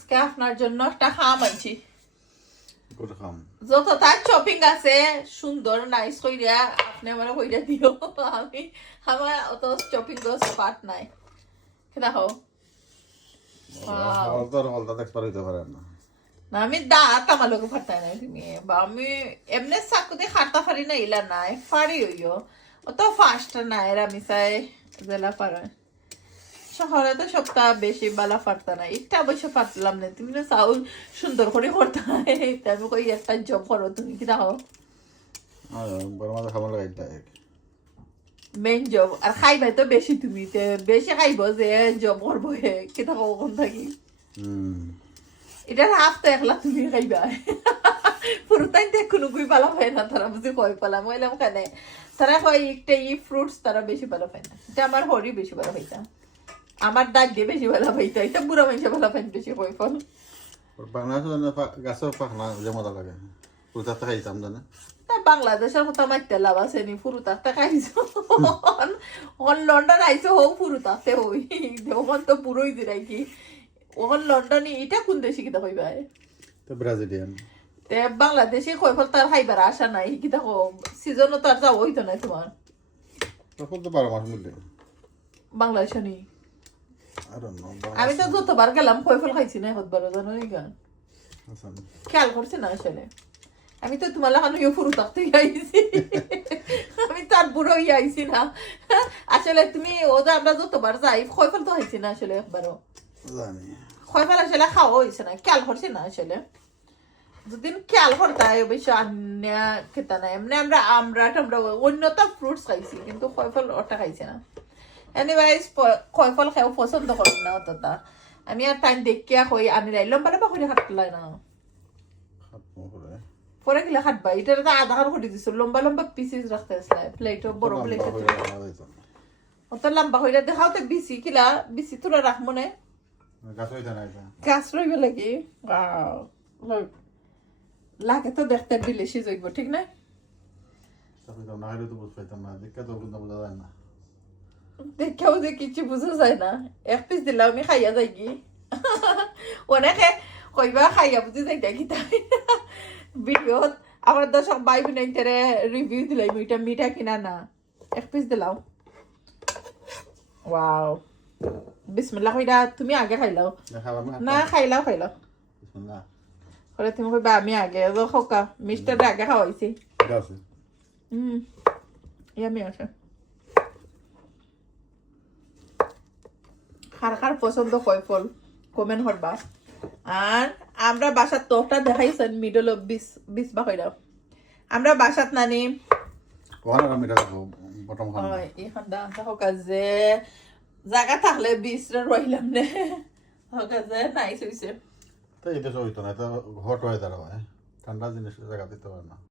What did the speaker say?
আজকে আপনার জন্য একটা খাম আইছি কোটা খাম যত তার শপিং আছে সুন্দর নাইস কইরা আপনি আমার কইরা দিও আমি আমার অত শপিং দোস পার্ট নাই দেখো হলদার হলদা দেখবার হইতে পারে না না আমি দাঁত আমার লোক ফাটাই নাই তুমি বা আমি এমনি চাকুতে খাটা পারি না ইলা নাই পারি হইও অত ফাস্ট নাই আমি চাই জেলা পারে শহরে তো সপ্তাহ বেশি বালা ফাটতা না একটা অবশ্য ফাটলাম না তুমি না চাউল সুন্দর করে করতে আমি কই একটা জব করো তুমি কি দেখো বড় মাঝে খাবার লাগাইতে মেইন জব আর খাইবাই তো বেশি তুমি বেশি খাইব যে জব করবো কি থাকো কোন থাকি এটার হাফ তো একলা তুমি খাইবা পুরো তাই কোনো কুই পালা পায় না তারা বুঝি কয় পালাম হইলাম কেনে তারা কয় একটা ফ্রুটস তারা বেশি ভালো পায় না এটা আমার হরি বেশি ভালো পাইতা আমার দাগ দিয়ে বেশি ভালো পাইতা এটা বুড়া মানুষ ভালো পাই বেশি কয় ফল বাংলাদেশ গাছের পাখনা যে মজা লাগে পুরোটা খাইতাম জানে বাংলাদেশের কথা মাইতে লাভ আছে নি ফুরুতাতে খাইছো লন্ডন আইসো হোক ফুরুতাতে হই ওখান তো পুরোই দিলাই কি ওখান লন্ডনে এটা কোন দেশে কিতা কইবা তো ব্রাজিলিয়ান তে বাংলাদেশে কই ফল তার খাইবার আশা নাই কি দেখো সিজনও তো আর যাও হইতো না তোমার তখন তো 12 মাস মিললে বাংলাদেশে নি I don't know. আমি তো যতবার গেলাম কই ফল খাইছি না কতবার জানো নি গান Listen. খেয়াল করছি না আসলে আমি তো তোমার লাগানো ইয়ে ফুরু থাকতে আইছি আমি তার বুড়ো ইয়ে আইছি না আসলে তুমি ওদের আমরা যতবার যাই কই ফল তো খাইছি না আসলে একবারও জানি কই ফল আসলে খাওয়া হয়েছে না খেয়াল করছি না আসলে যদি খেয়াল করতে হয় অবশ্য আন্যা খেতে না এমনি আমরা অন্য তো ফ্রুটস খাইছি কিন্তু কই ফল ওটা খাইছি না এনিওয়াইজ কই ফল খাও পছন্দ করি না অতটা আমি আর টাইম দেখিয়া কই আনি রাই লম্বা লম্বা করে খাটলাই না খাত করে পরে গেলে খাটবা এটা তো আধা খান করে দিছো লম্বা লম্বা পিসেস রাখতে আসলে প্লেট বড় প্লেট অত লম্বা হইলে দেখাও তো বিসি কিলা বিসি তোরা রাখ মনে গাছ হইতা না এটা গাছ রইবে লাগি লাগে তো দেখতে ডিলিশিয়াস হইব ঠিক না তাহলে তো না হলে তো বুঝ পাইতাম না দেখে তো কিন্তু বোঝা যায় না দেখেও যে কিছু বুঝা যায় না এক পিস দিলাম আমি খাইয়া যাই কি অনেকে কইবা খাইয়া বুঝি যাই দেখি তাই ভিডিওত আমার দর্শক ভাই বোনেরা রিভিউ দিলাম এটা মিঠা কিনা না এক পিস দিলাম ওয়াও বিসমিল্লাহ কইরা তুমি আগে খাইলাও না খাইলাও বিসমিল্লাহ করে তুমি কইবা আমি আগে তো খাওকা মিস্টার আগে খাওয়াইছি গাছে ইয়ামি আছে কার পছন্দ কয় ফল কমেন্ট করবা আর আমরা বাসার তোটা দেখাইছেন মিডল অফ 20 বা কইরা আমরা বাসাত নানি ওখানে আমি এটা বটম খান এখন দা হোক যে জায়গা থাকলে 20 রে রইলাম নে হোক যে নাইস হইছে তো এটা হইতো না এটা হট ওয়েদার হয় ঠান্ডা জিনিস জায়গা দিতে পারে না